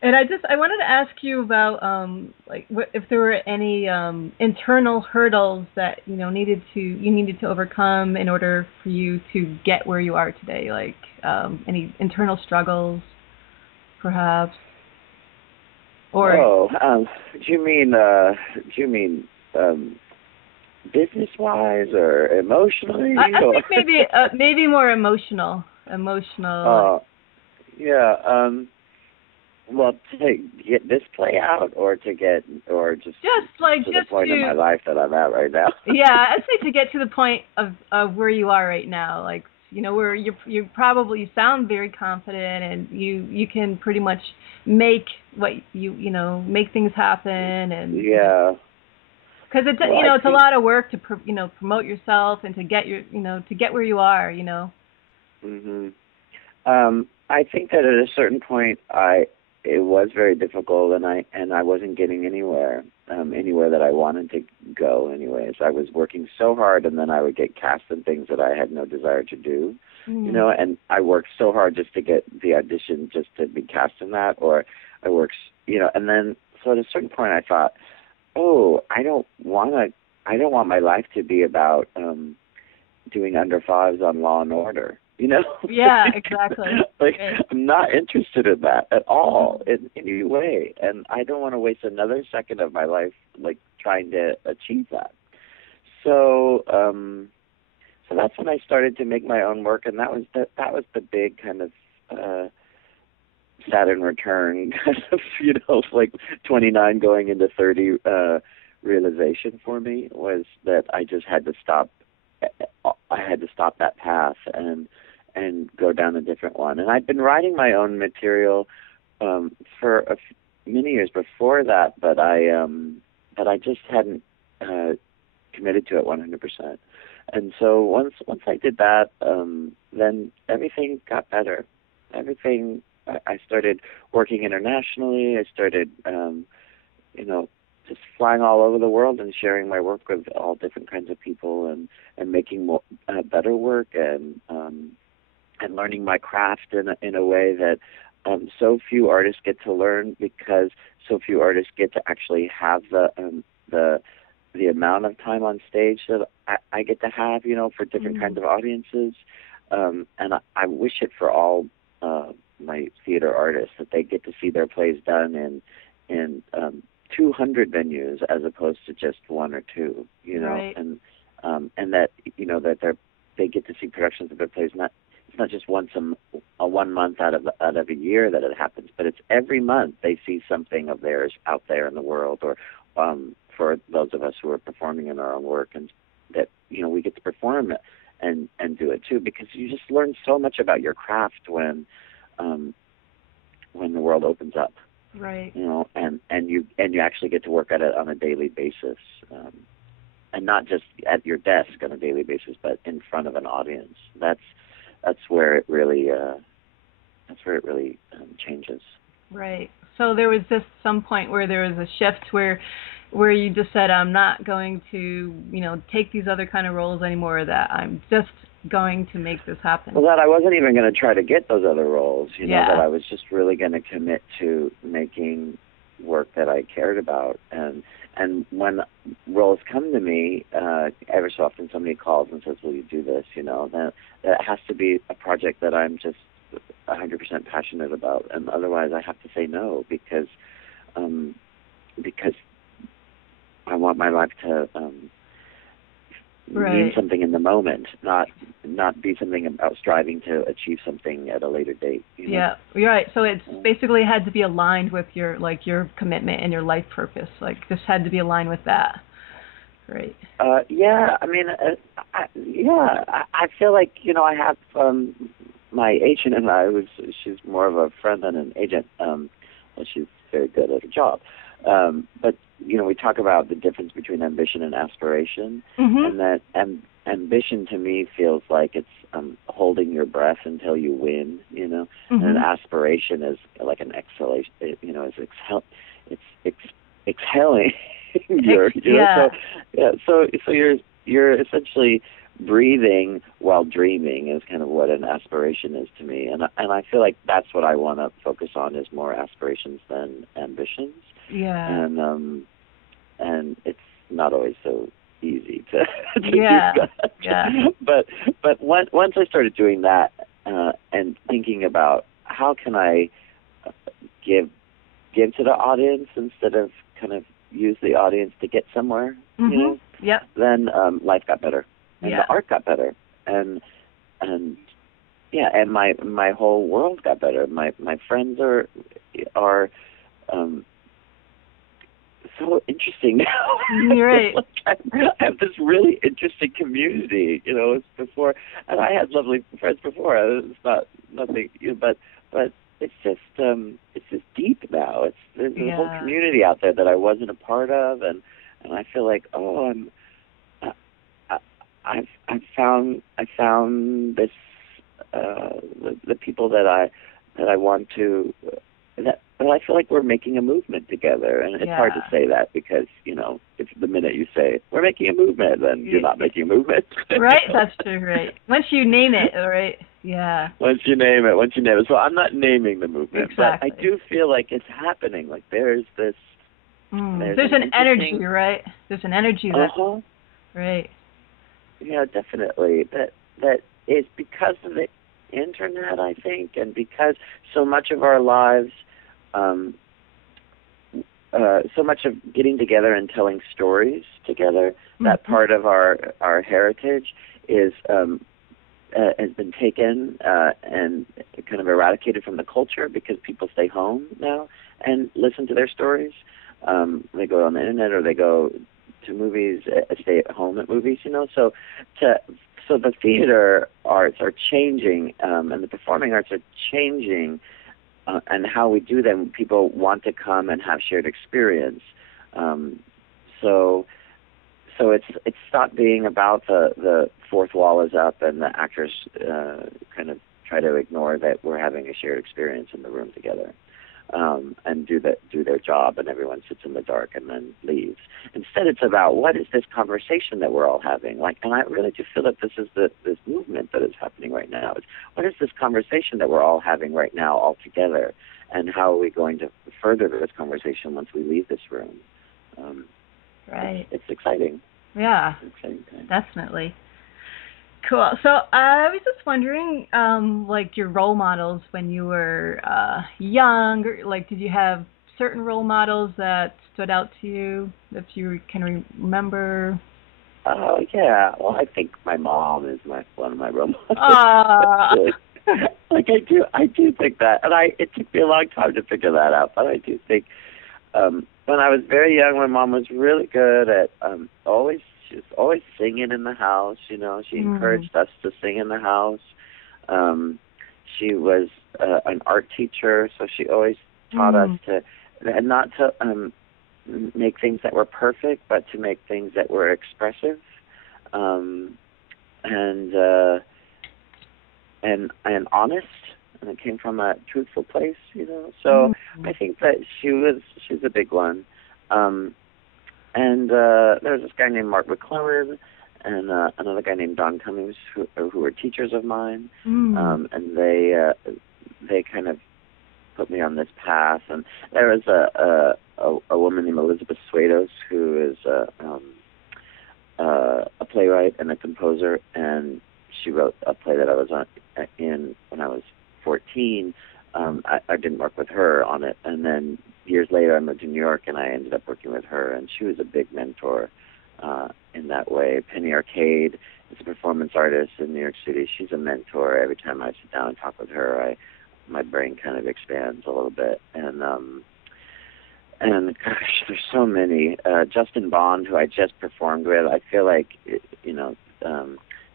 And I wanted to ask you about like if there were any internal hurdles that you needed to overcome in order for you to get where you are today, like any internal struggles perhaps, or Oh, do you mean business wise or emotionally I or? think maybe more emotional like, uh, yeah. Well, to get this play out, or or just to the just point in my to life that I'm at right now. yeah, I'd say to get to the point of where you are right now, like where you sound very confident and you can pretty much make what make things happen and Yeah. because it's Well, I it's a think. lot of work to promote yourself and to get to get where you are. hmm I think that at a certain point, it was very difficult, and I wasn't getting anywhere that I wanted to go. Anyways, I was working so hard, and then I would get cast in things that I had no desire to do, Mm. and I worked so hard just to get the audition, just to be cast in that, or I worked, and then so at a certain point, I thought, oh, I don't want my life to be about doing under fives on Law and Order. Yeah, exactly. Like Right. I'm not interested in that at all Mm. in any way, and I don't want to waste another second of my life like trying to achieve that. So, so that's when I started to make my own work, and that was the big kind of uh, Saturn return kind of like 29 going into 30 realization for me was that I just had to stop. I had to stop that path and go down a different one. And I'd been writing my own material for many years before that, but I just hadn't committed to it 100%. And so once I did that, then everything got better. Everything I started working internationally. I started, you know, just flying all over the world and sharing my work with all different kinds of people and making more better work and learning my craft in a way that so few artists get to learn because so few artists get to actually have the amount of time on stage that I get to have, for different kinds Mm. of audiences. And I wish it for all my theater artists that they get to see their plays done in 200 venues as opposed to just one or two, Right. and that that they get to see productions of their plays not it's not just a 1 month out of a year that it happens, but it's every month they see something of theirs out there in the world, or for those of us who are performing in our own work, and that we get to perform it and do it too, because you just learn so much about your craft um, when the world opens up, Right. and you actually get to work at it on a daily basis, and not just at your desk on a daily basis, but in front of an audience. That's where it really changes. Right. So there was just some point where there was a shift where you just said I'm not going to, take these other kind of roles anymore, that I'm just going to make this happen. Well, that I wasn't even going to try to get those other roles, that Yeah. I was just really going to commit to making work that I cared about. And when roles come to me, ever so often somebody calls and says, "Will you do this?" That has to be a project that I'm just 100% passionate about, and otherwise I have to say no, um, because I want my life to mean Right. something in the moment, not be something about striving to achieve something at a later date. Yeah, you're right. So it's basically had to be aligned with your commitment and your life purpose. Like this had to be aligned with that. Great. Yeah, I mean, I feel like I have my agent and I was she's more of a friend than an agent. Well, she's very good at her job, but we talk about the difference between ambition and aspiration, Mhm. and that ambition to me feels like it's holding your breath until you win, and an Mhm. aspiration is like an exhalation, is it's exhaling Ex- your, yeah. so yeah, so you're essentially breathing while dreaming is kind of what an aspiration is to me, and I feel like that's what I want to focus on, is more aspirations than ambitions. Yeah. And it's not always so easy to do that. Yeah. But once I started doing that and thinking about how can I give to the audience instead of kind of use the audience to get somewhere, Mm-hmm. you know, Yep. then life got better, and the art got better, and my whole world got better. My friends are so interesting now. You're right. I have this really interesting community, you know. It's before, and I had lovely friends before. It's not nothing, you know, but it's just deep now. There's a whole community out there that I wasn't a part of, and I feel like, oh, I found this the people that I want to that. Well, I feel like we're making a movement together, and it's hard to say that because, you know, if the minute you say we're making a movement, then you're not making a movement. Right, that's true. Right. Once you name it, right? Yeah. Once you name it. So I'm not naming the movement, exactly. but I do feel like it's happening. Like there's this. There's an energy, right? There's an energy that. Right. Yeah, definitely. That is because of the internet, I think, and because so much of our lives. So much of getting together and telling stories together, that part of our heritage is has been taken and kind of eradicated from the culture because people stay home now and listen to their stories. They go on the internet or they go to movies, stay at home at movies, you know. So the theater arts are changing and the performing arts are changing. And how we do them, people want to come and have shared experience. So it's stopped being about the fourth wall is up and the actors kind of try to ignore that we're having a shared experience in the room together, and do their job, and everyone sits in the dark and then leaves. Instead, it's about what is this conversation that we're all having. And I really do feel that this is this movement that is happening right now. It's what is this conversation that we're all having right now all together, and how are we going to further this conversation once we leave this room? Right. It's exciting. Yeah. It's exciting time. Definitely. Cool. So I was just wondering, like your role models when you were young, like did you have certain role models that stood out to you that you can remember? Oh yeah. Well, I think my mom is one of my role models. Like I do think that, and it took me a long time to figure that out, but I do think when I was very young, my mom was really good at she was always singing in the house, you know. She encouraged us to sing in the house. She was an art teacher, so she always taught us and not to make things that were perfect, but to make things that were expressive, and honest, and it came from a truthful place, you know. So I think that she's a big one. And there was this guy named Mark McClellan and another guy named Don Cummings who were teachers of mine. And they kind of put me on this path. And there was a woman named Elizabeth Swados who is a playwright and a composer, and she wrote a play that I was in when I was 14. I didn't work with her on it, and then years later I moved to New York and I ended up working with her, and she was a big mentor in that way. Penny Arcade is a performance artist in New York City. She's a mentor. Every time I sit down and talk with her, my brain kind of expands a little bit. And gosh, there's so many. Justin Bond, who I just performed with, I feel like, you know,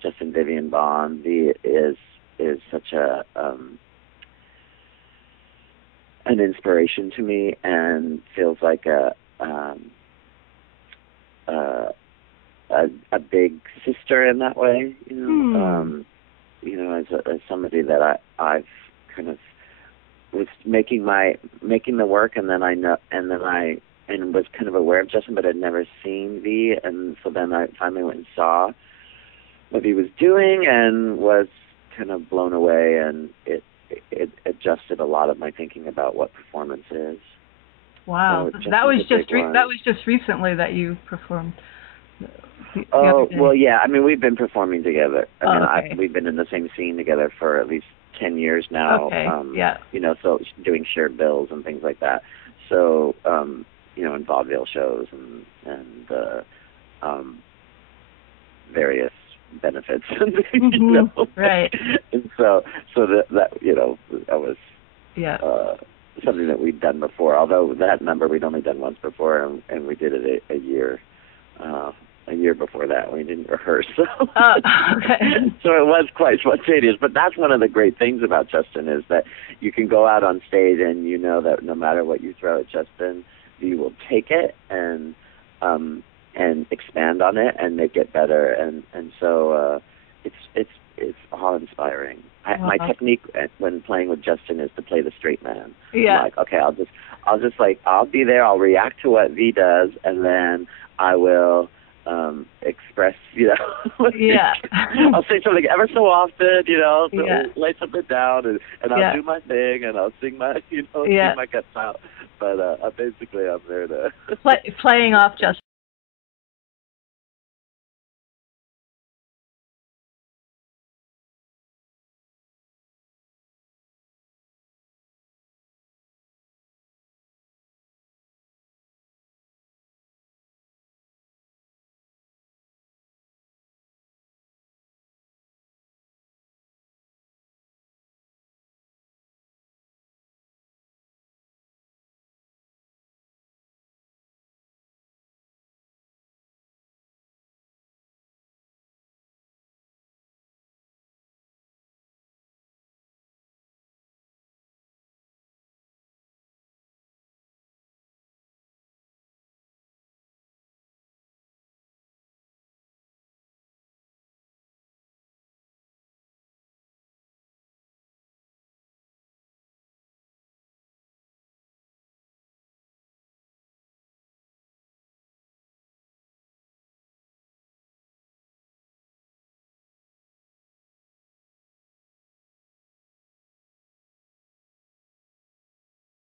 Justin Vivian Bond is such an inspiration to me, and feels like a big sister in that way, you know. You know, as somebody that I've kind of was making the work, and then was kind of aware of Justin, but had never seen V, and so then I finally went and saw what he was doing and was kind of blown away, and it adjusted a lot of my thinking about what performance is. Wow, So that was just one. that was just recently that you performed. Oh well, yeah. I mean, we've been performing together. Okay. We've been in the same scene together for at least 10 years now. Okay. Yeah. You know, so doing shared bills and things like that. So, you know, in vaudeville shows and various benefits and things, you know. Right. And so that you know, that was yeah. Something that we'd done before. Although that number we'd only done once before, and we did it a year before that. We didn't rehearse, so okay. so it was quite spontaneous. But that's one of the great things about Justin, is that you can go out on stage and you know that no matter what you throw at Justin, he will take it and expand on it and make it better. And so it's awe-inspiring. Wow. My technique when playing with Justin is to play the straight man. Yeah. I'm like, okay, I'll just like, I'll be there, I'll react to what V does, and then I will express, you know. Yeah. I'll say something ever so often, you know, so yeah. lay something down, and I'll do my thing, and I'll sing my, you know, sing my guts out. But basically, I'm there to playing off Justin.